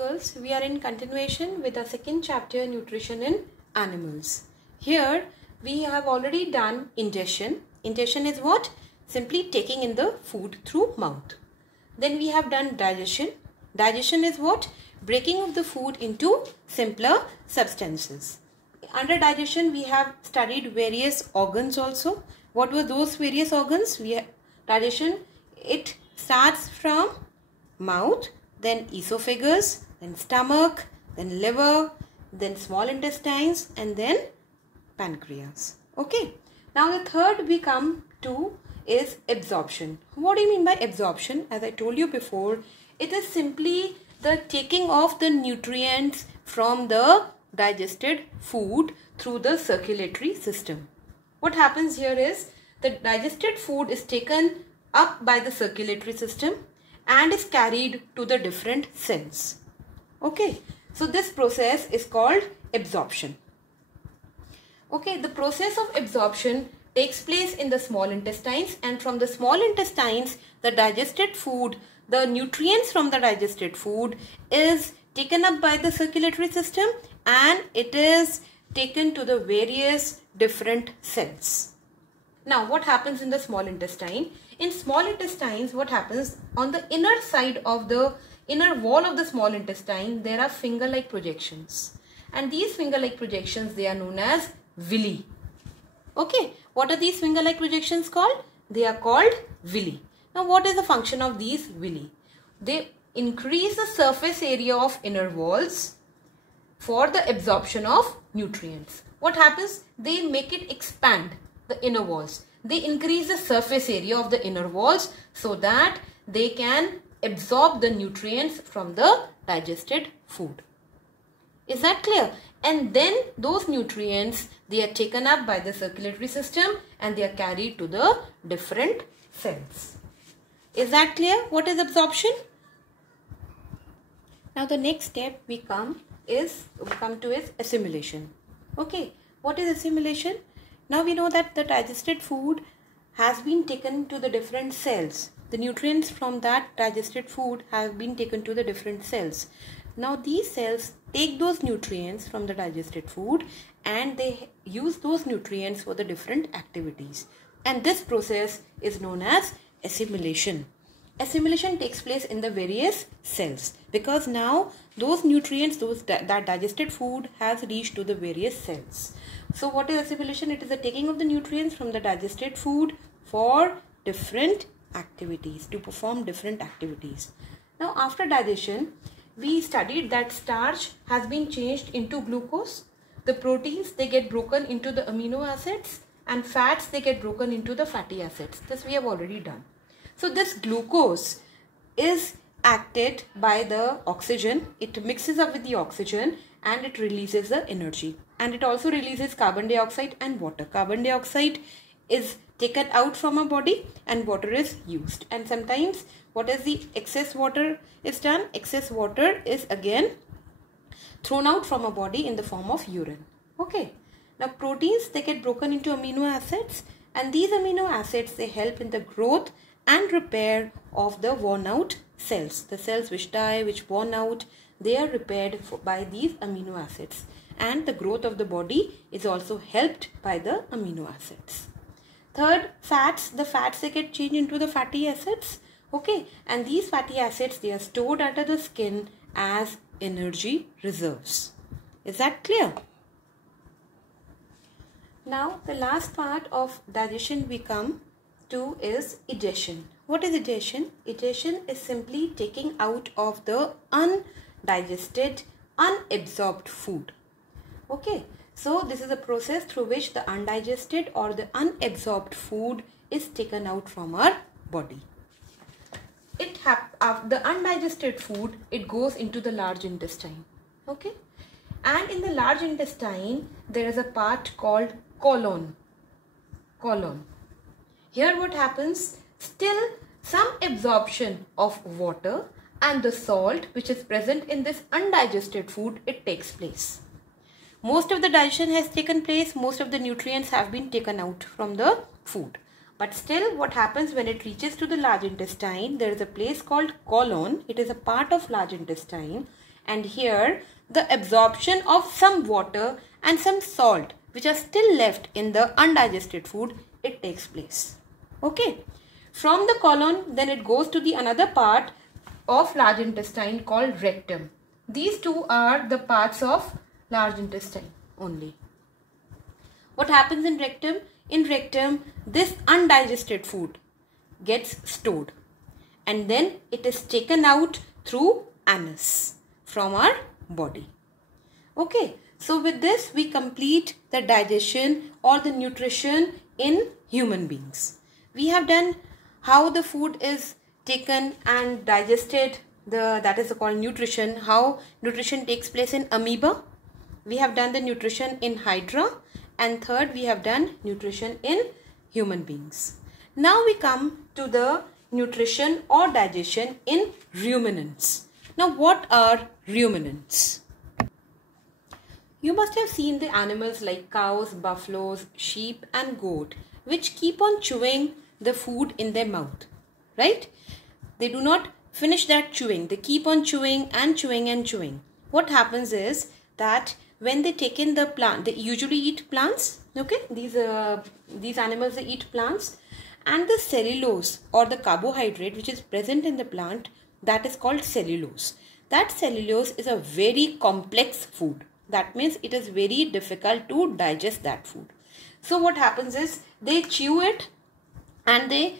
girls, we are in continuation with our second chapter, Nutrition in Animals. Here we have already done ingestion. Ingestion is what? Simply taking in the food through mouth. Then we have done digestion. Digestion is what? Breaking of the food into simpler substances. Under digestion we have studied various organs also. What were those various organs? Digestion, it starts from mouth, then esophagus, then stomach, then liver, then small intestines, and then pancreas. Okay. Now the third we come to is absorption. What do you mean by absorption? As I told you before, it is simply the taking of the nutrients from the digested food through the circulatory system. What happens here is the digested food is taken up by the circulatory system and is carried to the different cells. Okay, so this process is called absorption. Okay, the process of absorption takes place in the small intestines, and from the small intestines the digested food, the nutrients from the digested food is taken up by the circulatory system and it is taken to the various different cells. Now what happens in the small intestine? In small intestines, what happens on the inner side of the inner wall of the small intestine, there are finger-like projections, and these finger-like projections, they are known as villi. Okay, what are these finger-like projections called? They are called villi. Now what is the function of these villi? They increase the surface area of inner walls for the absorption of nutrients. What happens? They make it expand the inner walls. They increase the surface area of the inner walls so that they can absorb the nutrients from the digested food. Is that clear? And then those nutrients, they are taken up by the circulatory system and they are carried to the different cells. Is that clear? What is absorption? Now the next step we come to is assimilation. Okay, what is assimilation? Now we know that the digested food has been taken to the different cells. The nutrients from that digested food have been taken to the different cells. Now these cells take those nutrients from the digested food and they use those nutrients for the different activities. And this process is known as assimilation. Assimilation takes place in the various cells because now those nutrients, that digested food has reached to the various cells. So what is assimilation? It is the taking of the nutrients from the digested food for different activities, to perform different activities. Now after digestion, we studied that starch has been changed into glucose. The proteins, they get broken into the amino acids, and fats, they get broken into the fatty acids. This we have already done. So this glucose is acted by the oxygen. It mixes up with the oxygen and it releases the energy. And it also releases carbon dioxide and water. Carbon dioxide is taken out from our body and water is used. And sometimes what is the excess water is done? Excess water is again thrown out from our body in the form of urine. Okay. Now proteins, they get broken into amino acids, and these amino acids, they help in the growth and repair of the worn out cells. The cells which die, which worn out, they are repaired by these amino acids. And the growth of the body is also helped by the amino acids. Third, fats. The fats, they get changed into the fatty acids. Okay. And these fatty acids, they are stored under the skin as energy reserves. Is that clear? Now the last part of digestion we come to is egestion. What is egestion? Egestion is simply taking out of the undigested, unabsorbed food. Okay, so this is a process through which the undigested or the unabsorbed food is taken out from our body. The undigested food, it goes into the large intestine. Okay, and in the large intestine there is a part called colon. Here what happens? Still some absorption of water and the salt which is present in this undigested food, it takes place. Most of the digestion has taken place, most of the nutrients have been taken out from the food. But still what happens when it reaches to the large intestine, there is a place called colon. It is a part of large intestine and here the absorption of some water and some salt which are still left in the undigested food, it takes place. Okay. From the colon, then it goes to the another part of large intestine called rectum. These two are the parts of large intestine only. What happens in rectum? In rectum, this undigested food gets stored and then it is taken out through anus from our body. Okay, so with this we complete the digestion or the nutrition in human beings. We have done how the food is taken and digested, that is called nutrition, how nutrition takes place in amoeba. We have done the nutrition in hydra, and third we have done nutrition in human beings. Now we come to the nutrition or digestion in ruminants. Now what are ruminants? You must have seen the animals like cows, buffaloes, sheep and goat which keep on chewing the food in their mouth, right? They do not finish that chewing. They keep on chewing and chewing and chewing. What happens is that when they take in the plant, they usually eat plants. Okay, these animals, they eat plants, and the cellulose or the carbohydrate which is present in the plant, that is called cellulose. That cellulose is a very complex food. That means it is very difficult to digest that food. So what happens is they chew it and they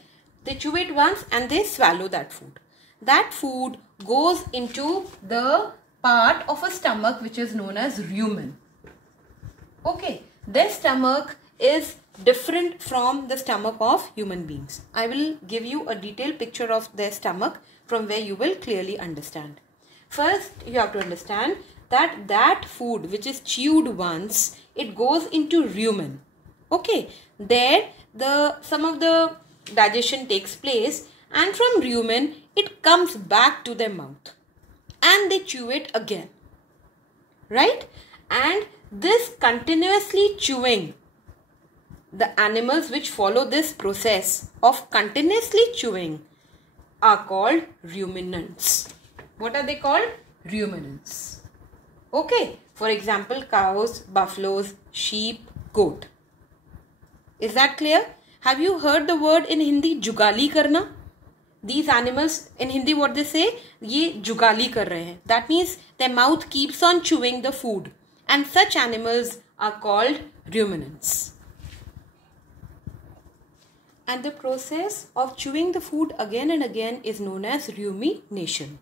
chew it once and they swallow that food. That food goes into the part of a stomach which is known as rumen. Okay, their stomach is different from the stomach of human beings. I will give you a detailed picture of their stomach from where you will clearly understand. First, you have to understand that food which is chewed once, it goes into rumen. Okay, there some of the digestion takes place, and from rumen it comes back to their mouth and they chew it again, right? And this continuously chewing, the animals which follow this process of continuously chewing are called ruminants. What are they called? Ruminants. Okay, for example, cows, buffaloes, sheep, goat. Is that clear? Have you heard the word in Hindi, jugali karna? These animals, in Hindi what they say, ye jugali kar rahe hain. That means their mouth keeps on chewing the food. And such animals are called ruminants. And the process of chewing the food again and again is known as rumination.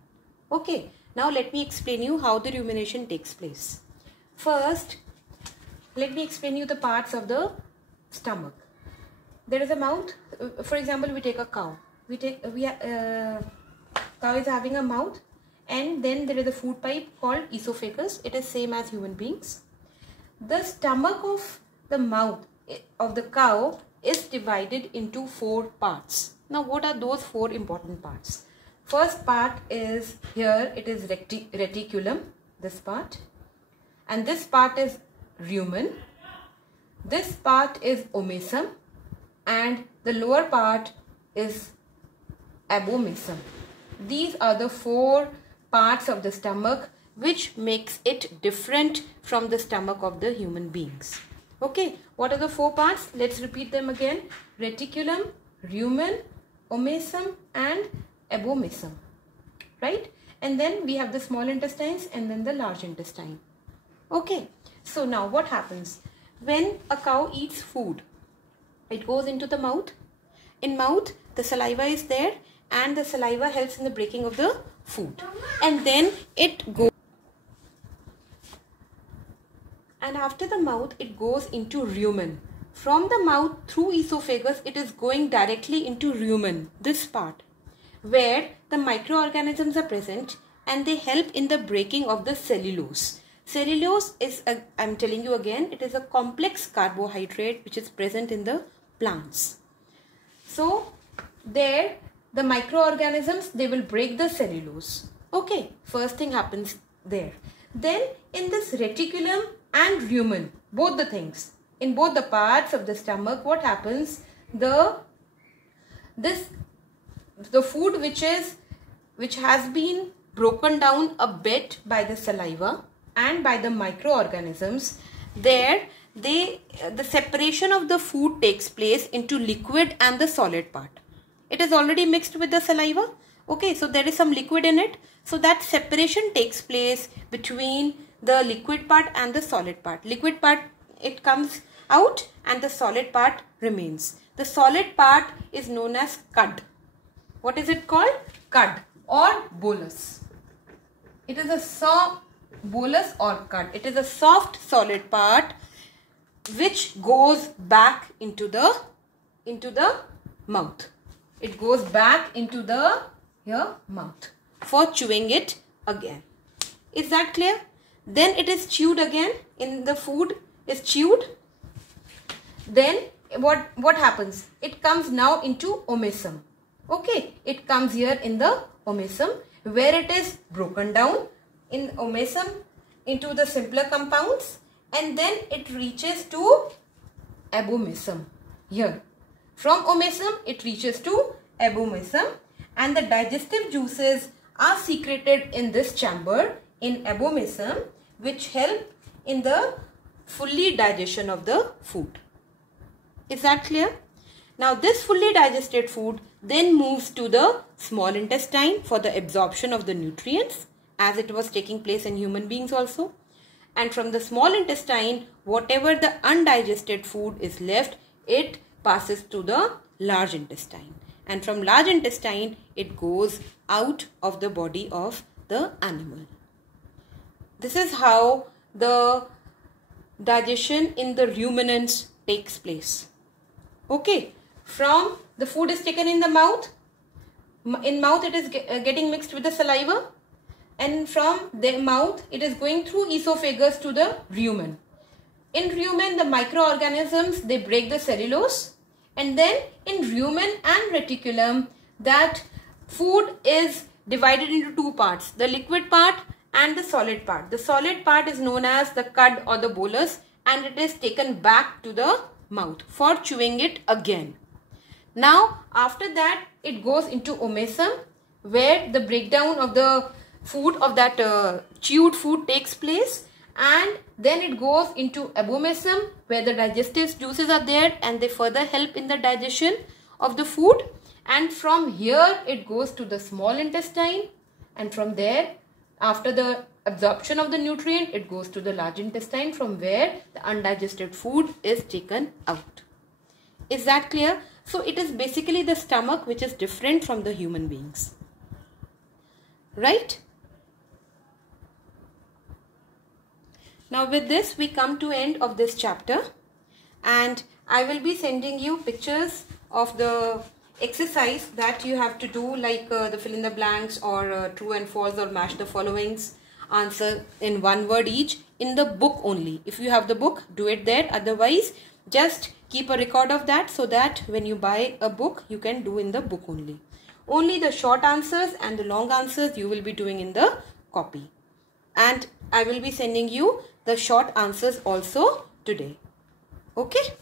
Okay, now let me explain you how the rumination takes place. First, let me explain you the parts of the stomach. There is a mouth. For example, we take a cow. Cow is having a mouth, and then there is a food pipe called esophagus. It is same as human beings. The stomach of the mouth of the cow is divided into 4 parts. Now what are those 4 important parts? First part is here, it is reticulum, this part, and this part is rumen, this part is omasum, and the lower part is abomasum. These are the 4 parts of the stomach which makes it different from the stomach of the human beings. Okay, what are the 4 parts? Let's repeat them again. Reticulum, rumen, omasum and abomasum, right? And then we have the small intestines and then the large intestine. Okay, so now what happens? When a cow eats food, it goes into the mouth. In mouth, the saliva is there and the saliva helps in the breaking of the food. And then it goes. And after the mouth, it goes into rumen. From the mouth through esophagus, it is going directly into rumen, this part, where the microorganisms are present and they help in the breaking of the cellulose. Cellulose is, I'm telling you again, it is a complex carbohydrate which is present in the plants. So there the microorganisms, they will break the cellulose. Okay, first thing happens there. Then in this reticulum and rumen, both the things, in both the parts of the stomach, what happens? The food which has been broken down a bit by the saliva and by the microorganisms, there the separation of the food takes place into liquid and the solid part. It is already mixed with the saliva. Okay, so there is some liquid in it. So that separation takes place between the liquid part and the solid part. Liquid part, it comes out and the solid part remains. The solid part is known as cud. What is it called? Cud or bolus. It is a soft bolus or cud. It is a soft solid part which goes back into the mouth. It goes back into the mouth for chewing it again. Is that clear? Then it is chewed again. In the food is chewed. Then what happens? It comes now into omesum. Okay, it comes here in the omesum where it is broken down in omesum into the simpler compounds, and then it reaches to abomesum here. From omesum it reaches to abomesum, and the digestive juices are secreted in this chamber in abomesum, which help in the fully digestion of the food. Is that clear? Now this fully digested food then moves to the small intestine for the absorption of the nutrients, as it was taking place in human beings also. And from the small intestine, whatever the undigested food is left, it passes to the large intestine. And from large intestine, it goes out of the body of the animal. This is how the digestion in the ruminants takes place. Okay, from the food is taken in the mouth. In mouth it is getting mixed with the saliva, and from the mouth it is going through esophagus to the rumen. In rumen, the microorganisms, they break the cellulose, and then in rumen and reticulum, that food is divided into two parts, the liquid part and the solid part. The solid part is known as the cud or the bolus, and it is taken back to the mouth for chewing it again. Now after that it goes into omesum, where the breakdown of the food of that chewed food takes place, and then it goes into abomesum, where the digestive juices are there and they further help in the digestion of the food. And from here it goes to the small intestine, and from there, after the absorption of the nutrient, it goes to the large intestine, from where the undigested food is taken out. Is that clear? So it is basically the stomach which is different from the human beings. Right? Now with this we come to end of this chapter, and I will be sending you pictures of the exercise that you have to do, like the fill in the blanks or true and false or match the followings, answer in one word each, in the book only. If you have the book, do it there. Otherwise, just keep a record of that so that when you buy a book, you can do in the book only. Only the short answers and the long answers you will be doing in the copy. And I will be sending you the short answers also today. Okay.